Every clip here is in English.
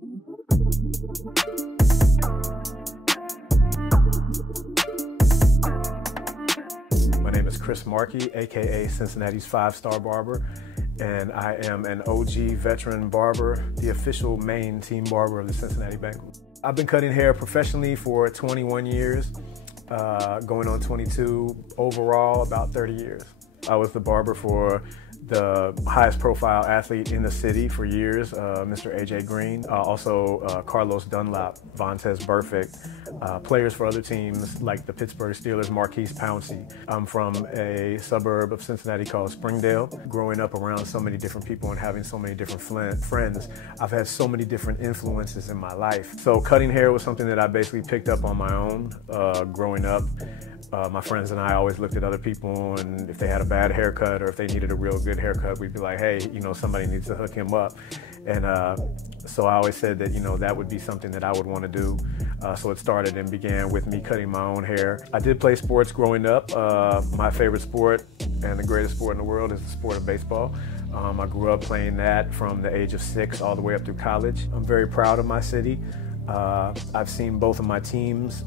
My name is Marki, aka Cincinnati's 5-star barber, and I am an OG veteran barber, the official main team barber of the Cincinnati Bengals. I've been cutting hair professionally for 21 years, going on 22, overall about 30 years. I was the barber for the highest profile athlete in the city for years, Mr. AJ Green, also Carlos Dunlap, Vontaze Burfict, players for other teams like the Pittsburgh Steelers, Marquise Pouncey. I'm from a suburb of Cincinnati called Springdale. Growing up around so many different people and having so many different friends, I've had so many different influences in my life. So cutting hair was something that I basically picked up on my own growing up. My friends and I always looked at other people, and if they had a bad haircut or if they needed a real good haircut, we'd be like, hey, you know, somebody needs to hook him up. And so I always said that, you know, that would be something that I would want to do. So it started and began with me cutting my own hair. I did play sports growing up. My favorite sport and the greatest sport in the world is the sport of baseball. I grew up playing that from the age of 6 all the way up through college. I'm very proud of my city. I've seen both of my teams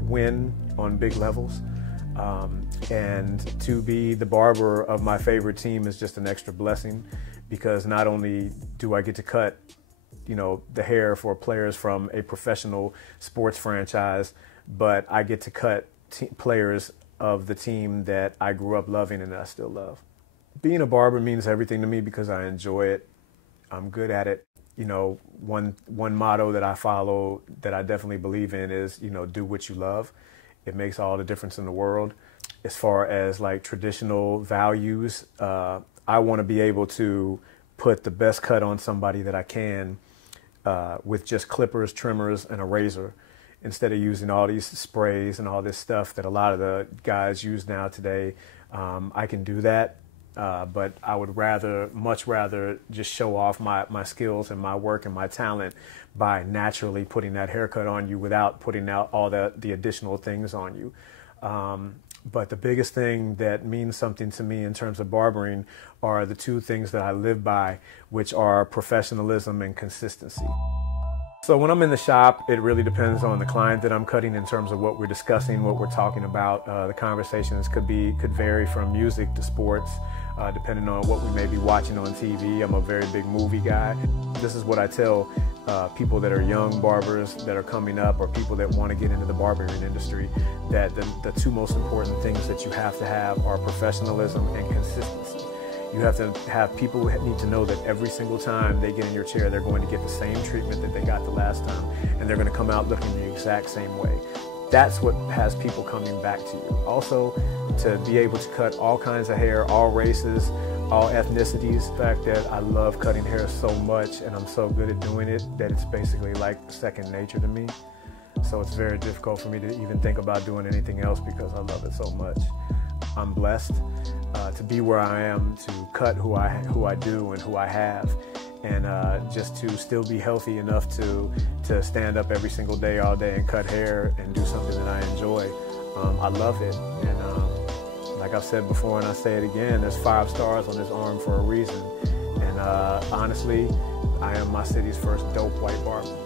win on big levels, and to be the barber of my favorite team is just an extra blessing, because not only do I get to cut, you know, the hair for players from a professional sports franchise, but I get to cut players of the team that I grew up loving and that I still love. Being a barber means everything to me because I enjoy it. I'm good at it. You know, one motto that I follow that I definitely believe in is, you know, do what you love. It makes all the difference in the world. As far as like traditional values, I want to be able to put the best cut on somebody that I can with just clippers, trimmers, and a razor, instead of using all these sprays and all this stuff that a lot of the guys use now today. I can do that. But I would much rather just show off my skills and my work and my talent by naturally putting that haircut on you without putting out all the additional things on you. But the biggest thing that means something to me in terms of barbering are the two things that I live by, which are professionalism and consistency. So when I'm in the shop, it really depends on the client that I'm cutting in terms of what we're discussing, what we're talking about. The conversations could vary from music to sports, depending on what we may be watching on TV. I'm a very big movie guy. This is what I tell people that are young barbers that are coming up, or people that want to get into the barbering industry, that the two most important things that you have to have are professionalism and consistency. You have to have people who need to know that every single time they get in your chair, they're going to get the same treatment that they got the last time, and they're going to come out looking the exact same way. That's what has people coming back to you. Also, to be able to cut all kinds of hair, all races, all ethnicities. The fact that I love cutting hair so much and I'm so good at doing it that it's basically like second nature to me. So it's very difficult for me to even think about doing anything else because I love it so much. I'm blessed to be where I am, to cut who I do and who I have, and just to still be healthy enough to stand up every single day, all day, and cut hair and do something that I enjoy. I love it, and like I've said before and I say it again, there's 5 stars on this arm for a reason, and honestly, I am my city's first dope white barber.